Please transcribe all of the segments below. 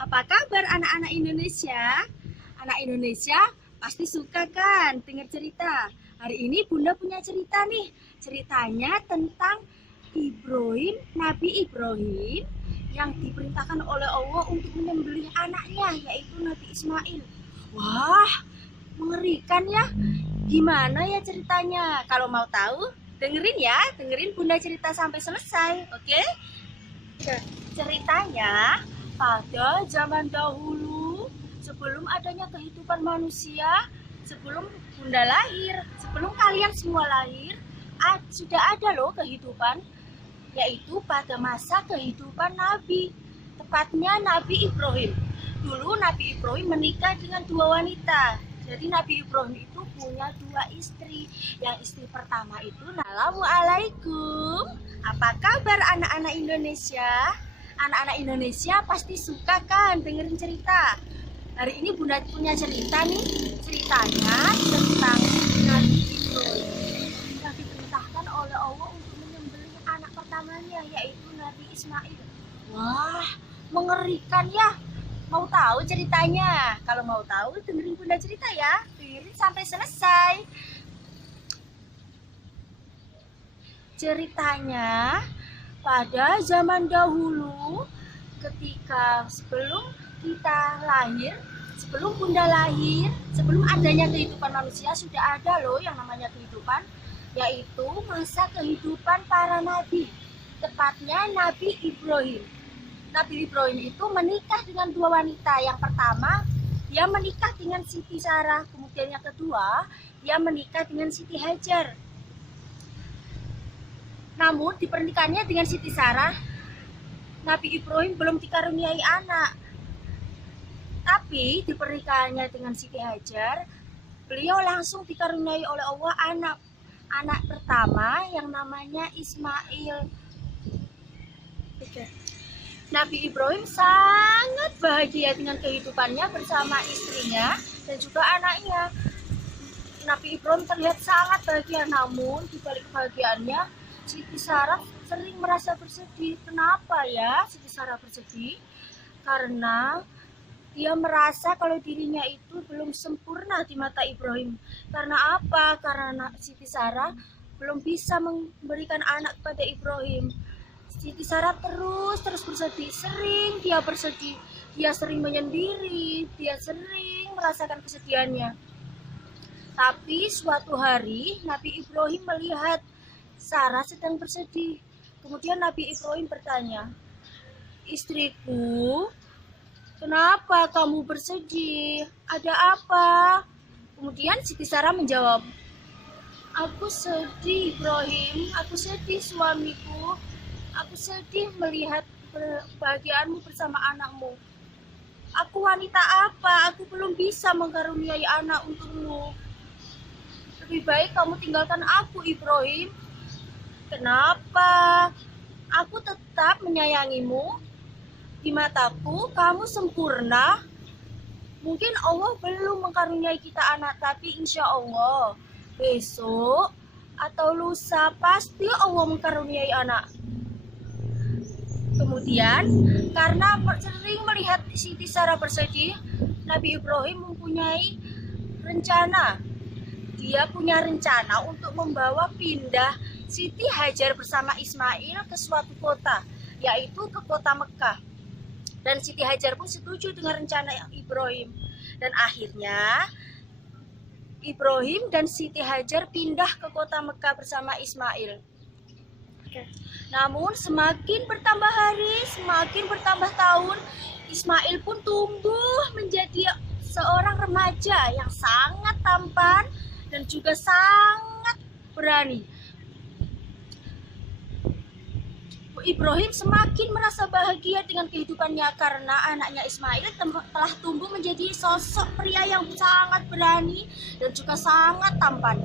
Apa kabar anak-anak Indonesia? Anak Indonesia pasti suka kan dengar cerita. Hari ini Bunda punya cerita nih. Ceritanya tentang Nabi Ibrahim yang diperintahkan oleh Allah untuk menyembelih anaknya, yaitu Nabi Ismail. Wah, mengerikan ya. Gimana ya ceritanya? Kalau mau tahu, dengerin ya. Dengerin Bunda cerita sampai selesai, oke? Ceritanya pada zaman dahulu, sebelum adanya kehidupan manusia, sebelum Bunda lahir, sebelum kalian semua lahir, sudah ada loh kehidupan, yaitu pada masa kehidupan Nabi, tepatnya Nabi Ibrahim. Dulu Nabi Ibrahim menikah dengan dua wanita. Jadi Nabi Ibrahim itu punya dua istri. Yang istri pertama itu, Assalamualaikum. Apa kabar anak-anak Indonesia? Anak-anak Indonesia pasti suka kan dengerin cerita. Hari ini Bunda punya cerita nih. Ceritanya tentang Nabi Ibrahim yang diperintahkan oleh Allah untuk menyembelih anak pertamanya, yaitu Nabi Ismail. Wah, mengerikan ya. Mau tahu ceritanya? Kalau mau tahu, dengerin Bunda cerita ya. Dengerin sampai selesai. Ceritanya pada zaman dahulu, ketika sebelum kita lahir, sebelum Bunda lahir, sebelum adanya kehidupan manusia, sudah ada loh yang namanya kehidupan, yaitu masa kehidupan para nabi, tepatnya Nabi Ibrahim. Nabi Ibrahim itu menikah dengan dua wanita. Yang pertama, dia menikah dengan Siti Sarah. Kemudian yang kedua, dia menikah dengan Siti Hajar. Namun di pernikahannya dengan Siti Sarah, Nabi Ibrahim belum dikaruniai anak. Tapi di pernikahannya dengan Siti Hajar, beliau langsung dikaruniai oleh Allah anak pertama yang namanya Ismail. Nabi Ibrahim sangat bahagia dengan kehidupannya bersama istrinya dan juga anaknya. Nabi Ibrahim terlihat sangat bahagia, namun di balik kebahagiaannya, Siti Sarah sering merasa bersedih. Kenapa ya Siti Sarah bersedih? Karena dia merasa kalau dirinya itu belum sempurna di mata Ibrahim. Karena apa? Karena Siti Sarah belum bisa memberikan anak kepada Ibrahim. Siti Sarah terus bersedih. Sering dia bersedih, dia sering menyendiri, dia sering merasakan kesedihannya. Tapi suatu hari Nabi Ibrahim melihat Sarah sedang bersedih. Kemudian Nabi Ibrahim bertanya, "Istriku, kenapa kamu bersedih? Ada apa?" Kemudian Siti Sarah menjawab, "Aku sedih Ibrahim, aku sedih suamiku. Aku sedih melihat kebahagiaanmu bersama anakmu. Aku wanita apa? Aku belum bisa mengkaruniai anak untukmu. Lebih baik kamu tinggalkan aku Ibrahim." "Kenapa? Aku tetap menyayangimu. Di mataku kamu sempurna. Mungkin Allah belum mengkaruniai kita anak, tapi insya Allah besok atau lusa pasti Allah mengkaruniai anak." Kemudian karena sering melihat Siti Sarah bersedih, Nabi Ibrahim mempunyai rencana. Dia punya rencana untuk membawa pindah Siti Hajar bersama Ismail ke suatu kota, yaitu ke kota Mekah. Dan Siti Hajar pun setuju dengan rencana Ibrahim. Dan akhirnya Ibrahim dan Siti Hajar pindah ke kota Mekah bersama Ismail. Namun semakin bertambah hari, semakin bertambah tahun, Ismail pun tumbuh menjadi seorang remaja yang sangat tampan dan juga sangat berani. Ibrahim semakin merasa bahagia dengan kehidupannya karena anaknya Ismail telah tumbuh menjadi sosok pria yang sangat berani dan juga sangat tampan.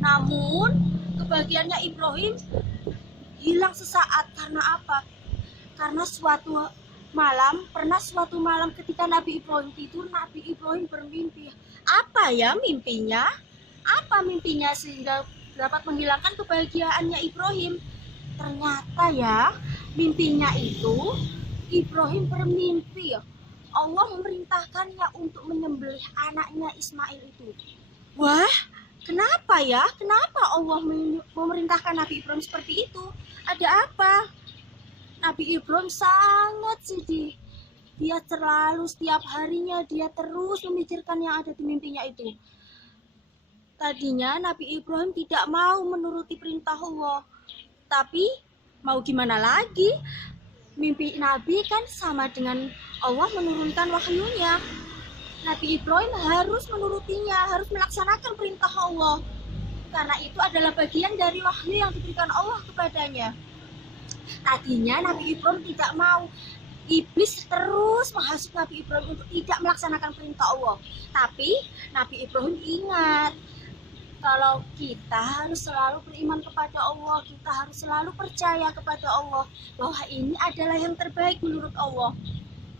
Namun kebahagiaannya Ibrahim hilang sesaat. Karena apa? Karena suatu malam ketika Nabi Ibrahim tidur, Nabi Ibrahim bermimpi. Apa ya mimpinya? Apa mimpinya sehingga dapat menghilangkan kebahagiaannya Ibrahim? Ternyata ya, mimpinya itu Ibrahim bermimpi Allah memerintahkannya untuk menyembelih anaknya Ismail itu. Wah, kenapa ya? Kenapa Allah memerintahkan Nabi Ibrahim seperti itu? Ada apa? Nabi Ibrahim sangat sedih. Dia selalu setiap harinya dia terus memikirkan yang ada di mimpinya itu. Tadinya Nabi Ibrahim tidak mau menuruti perintah Allah. Tapi mau gimana lagi? Mimpi Nabi kan sama dengan Allah menurunkan wahyunya. Nabi Ibrahim harus menurutinya, harus melaksanakan perintah Allah. Karena itu adalah bagian dari wahyu yang diberikan Allah kepadanya. Tadinya Nabi Ibrahim tidak mau. Iblis terus menghasut Nabi Ibrahim untuk tidak melaksanakan perintah Allah. Tapi Nabi Ibrahim ingat, kalau kita harus selalu beriman kepada Allah, kita harus selalu percaya kepada Allah bahwa ini adalah yang terbaik menurut Allah.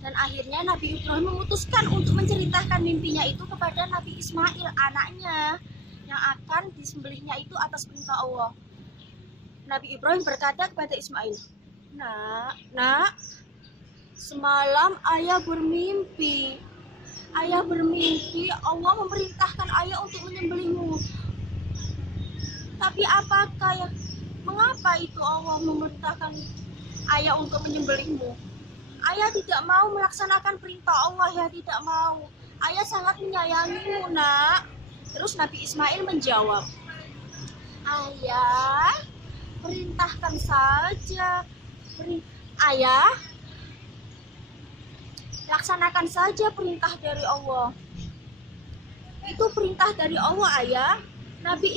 Dan akhirnya Nabi Ibrahim memutuskan untuk menceritakan mimpinya itu kepada Nabi Ismail, anaknya yang akan disembelihnya itu atas perintah Allah. Nabi Ibrahim berkata kepada Ismail, Nak, semalam ayah bermimpi. Ayah bermimpi Allah memerintahkan ayah untuk menyembelihmu. Tapi mengapa itu Allah memerintahkan ayah untuk menyembelihmu? Ayah tidak mau melaksanakan perintah Allah, ya tidak mau. Ayah sangat menyayangimu, Nak. Terus Nabi Ismail menjawab, Ayah, perintahkan saja. Ayah, laksanakan saja perintah dari Allah. Itu perintah dari Allah, Ayah. Nabi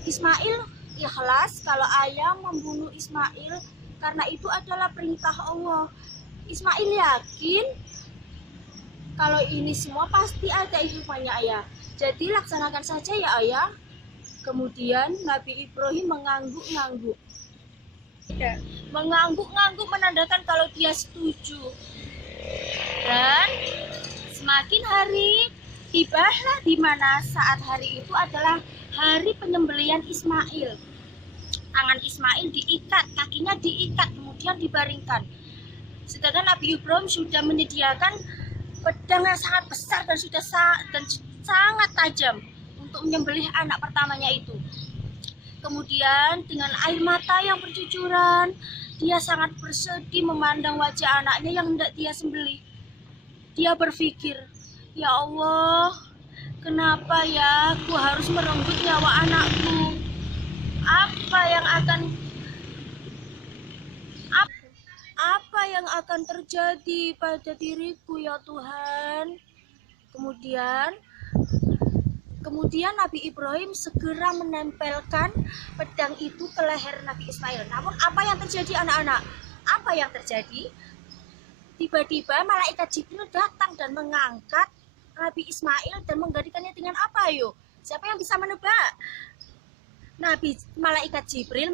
Ismail ikhlas kalau ayah membunuh Ismail karena itu adalah perintah Allah. Ismail yakin kalau ini semua pasti ada hikmahnya, Ayah. Jadi laksanakan saja ya, Ayah. Kemudian Nabi Ibrahim mengangguk-ngangguk. Mengangguk-ngangguk menandakan kalau dia setuju. Dan semakin hari tibalah di mana saat hari itu adalah hari penyembelihan Ismail. Tangan Ismail diikat, kakinya diikat, kemudian dibaringkan. Sedangkan Nabi Ibrahim sudah menyediakan pedang yang sangat besar dan sangat tajam untuk menyembelih anak pertamanya itu. Kemudian dengan air mata yang bercucuran, dia sangat bersedih memandang wajah anaknya yang hendak dia sembelih. Dia berpikir, ya Allah, kenapa ya aku harus merenggut nyawa anakku? Apa yang akan terjadi pada diriku ya Tuhan? Kemudian Nabi Ibrahim segera menempelkan pedang itu ke leher Nabi Ismail. Namun apa yang terjadi anak-anak? Apa yang terjadi? Tiba-tiba malaikat Jibril datang dan mengangkat Nabi Ismail dan menggantikannya dengan apa yuk? Siapa yang bisa menebak? Malaikat Jibril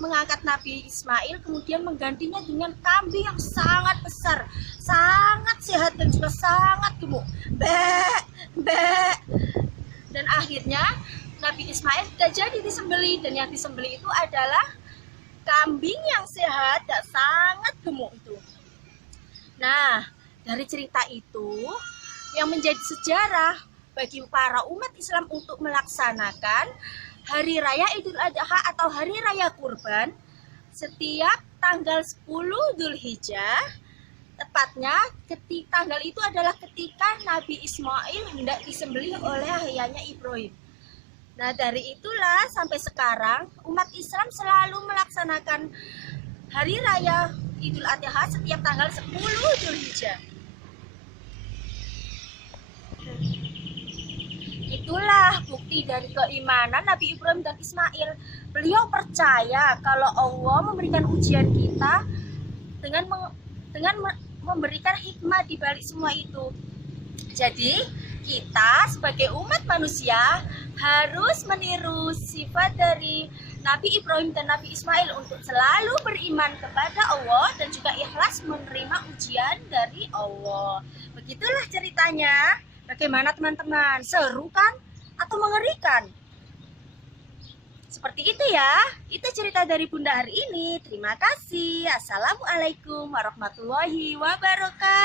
mengangkat Nabi Ismail kemudian menggantinya dengan kambing yang sangat besar, sangat sehat dan juga sangat gemuk. Dan akhirnya Nabi Ismail tidak jadi disembelih, dan yang disembelih itu adalah kambing yang sehat dan sangat gemuk itu. Nah, dari cerita itu yang menjadi sejarah bagi para umat Islam untuk melaksanakan Hari Raya Idul Adha atau Hari Raya Kurban setiap tanggal 10 Dzulhijjah. Tepatnya tanggal itu adalah ketika Nabi Ismail hendak disembelih oleh ayahnya Ibrahim. Nah, dari itulah sampai sekarang umat Islam selalu melaksanakan Hari Raya Idul Adha setiap tanggal 10 Dzulhijjah. Itulah bukti dari keimanan Nabi Ibrahim dan Ismail. Beliau percaya kalau Allah memberikan ujian kita dengan memberikan hikmah di balik semua itu. Jadi, kita sebagai umat manusia harus meniru sifat dari Nabi Ibrahim dan Nabi Ismail untuk selalu beriman kepada Allah dan juga ikhlas menerima ujian dari Allah. Begitulah ceritanya. Bagaimana teman-teman? Seru kan? Atau mengerikan? Seperti itu ya. Itu cerita dari Bunda hari ini. Terima kasih. Assalamualaikum warahmatullahi wabarakatuh.